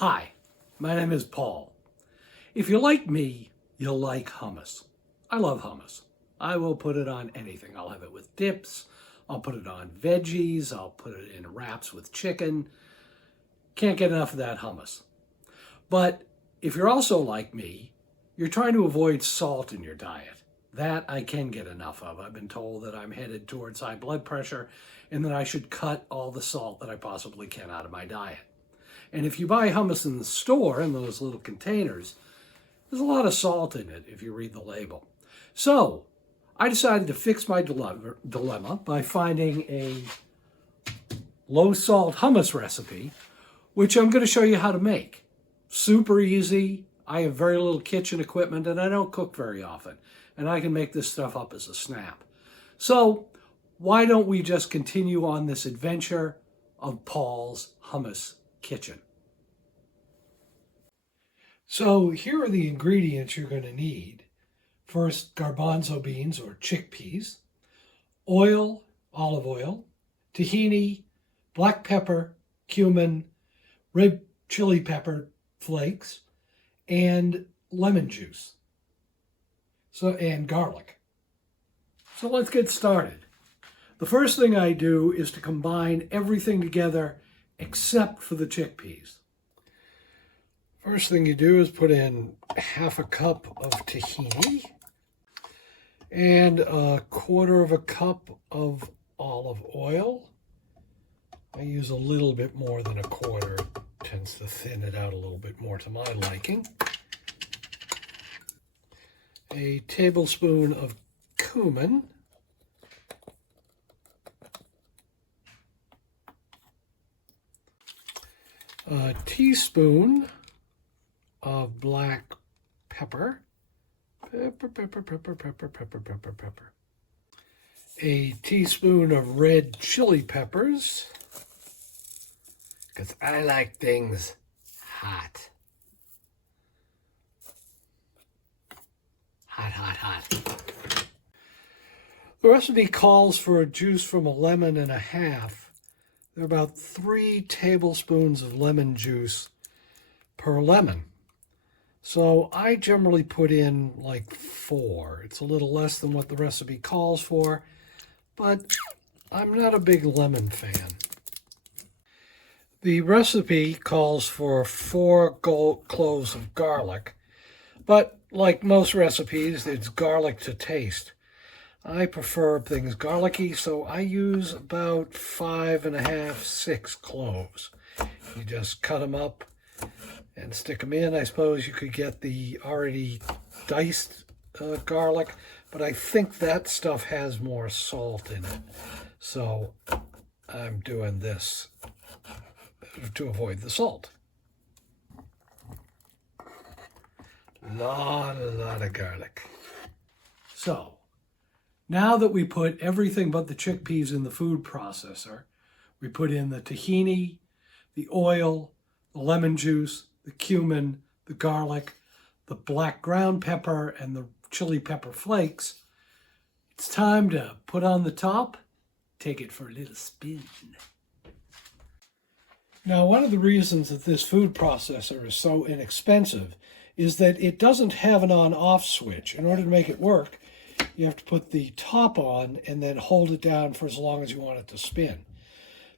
Hi, my name is Paul. If you like me, you'll like hummus. I love hummus. I will put it on anything. I'll have it with dips. I'll put it on veggies. I'll put it in wraps with chicken. Can't get enough of that hummus. But if you're also like me, you're trying to avoid salt in your diet. That I can get enough of. I've been told that I'm headed towards high blood pressure and that I should cut all the salt that I possibly can out of my diet. And if you buy hummus in the store, in those little containers, there's a lot of salt in it if you read the label. So I decided to fix my dilemma by finding a low-salt hummus recipe, which I'm going to show you how to make. Super easy. I have very little kitchen equipment and I don't cook very often. And I can make this stuff up as a snap. So why don't we just continue on this adventure of Paul's Hummus Kitchen. So here are the ingredients you're going to need. First, garbanzo beans or chickpeas, oil, olive oil, tahini, black pepper, cumin, red chili pepper flakes, and lemon juice. And garlic. So let's get started. The first thing I do is to combine everything together except for the chickpeas. First thing you do is put in half a cup of tahini and a quarter of a cup of olive oil. I use a little bit more than a quarter. It tends to thin it out a little bit more to my liking. A tablespoon of cumin. A teaspoon of black pepper. Pepper. A teaspoon of red chili peppers, because I like things hot. Hot. The recipe calls for a juice from a lemon and a half. There are about 3 tablespoons of lemon juice per lemon. So I generally put in like 4. It's a little less than what the recipe calls for, but I'm not a big lemon fan. The recipe calls for 4 cloves of garlic, but like most recipes, it's garlic to taste. I prefer things garlicky, so I use about 5½, 6 cloves. You just cut them up and stick them in. I suppose you could get the already diced garlic, but I think that stuff has more salt in it. So I'm doing this to avoid the salt. A lot of garlic. So now that we put everything but the chickpeas in the food processor, we put in the tahini, the oil, the lemon juice, the cumin, the garlic, the black ground pepper, and the chili pepper flakes. It's time to put on the top, take it for a little spin. Now, one of the reasons that this food processor is so inexpensive is that it doesn't have an on-off switch. In order to make it work, you have to put the top on and then hold it down for as long as you want it to spin.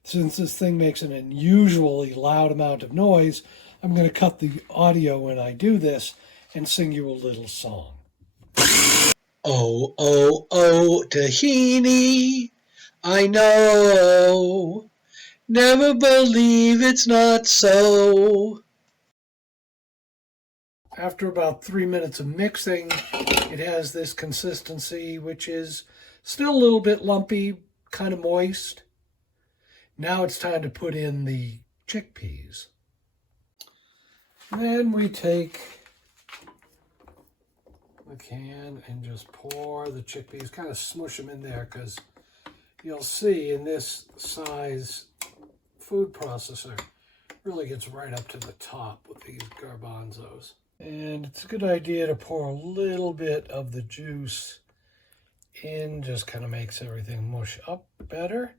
Since this thing makes an unusually loud amount of noise, I'm going to cut the audio when I do this and sing you a little song. Oh, oh, oh, tahini, I know. Never believe it's not so. After about 3 minutes of mixing, it has this consistency, which is still a little bit lumpy, kind of moist. Now it's time to put in the chickpeas. Then we take the can and just pour the chickpeas, kind of smush them in there, because you'll see in this size food processor, really gets right up to the top with these garbanzos. And it's a good idea to pour a little bit of the juice in, just kind of makes everything mush up better.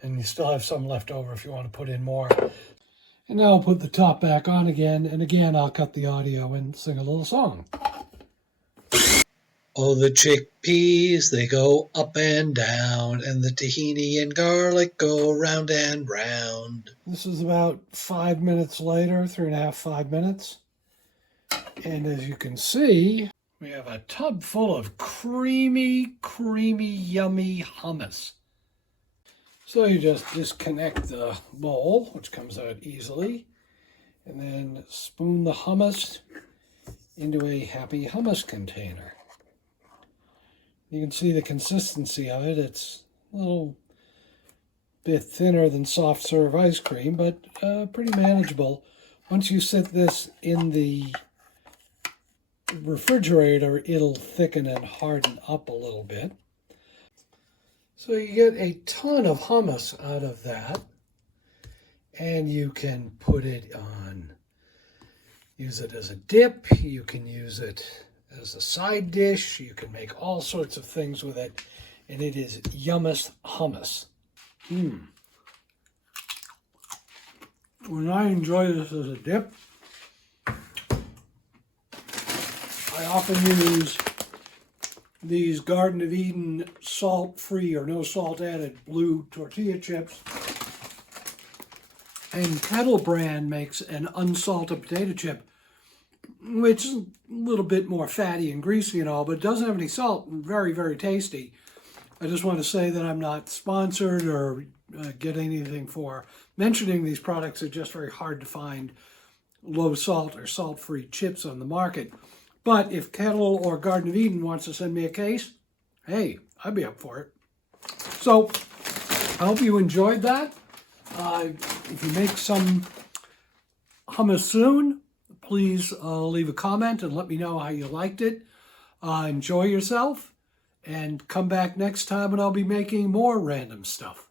And you still have some left over if you want to put in more. And now I'll put the top back on again, and again I'll cut the audio and sing a little song. Oh, the chickpeas, they go up and down, and the tahini and garlic go round and round. This is about 5 minutes later, 3.5, 5 minutes. And as you can see, we have a tub full of creamy, yummy hummus. So you just disconnect the bowl, which comes out easily, and then spoon the hummus into a happy hummus container. You can see the consistency of it. It's a little bit thinner than soft serve ice cream, but pretty manageable. Once you set this in the refrigerator, it'll thicken and harden up a little bit. So you get a ton of hummus out of that, and you can put it on, use it as a dip, you can use it as a side dish, you can make all sorts of things with it, and it is Yummus Hummus. When I enjoy this as a dip, I often use these Garden of Eden salt-free or no salt added blue tortilla chips. And Kettle Brand makes an unsalted potato chip, which is a little bit more fatty and greasy and all, but it doesn't have any salt and very, very tasty. I just want to say that I'm not sponsored or get anything for mentioning these products. Are just very hard to find low salt or salt-free chips on the market. But if Kettle or Garden of Eden wants to send me a case, hey, I'd be up for it. So I hope you enjoyed that. If you make some hummus soon, please leave a comment and let me know how you liked it. Enjoy yourself, and come back next time when I'll be making more random stuff.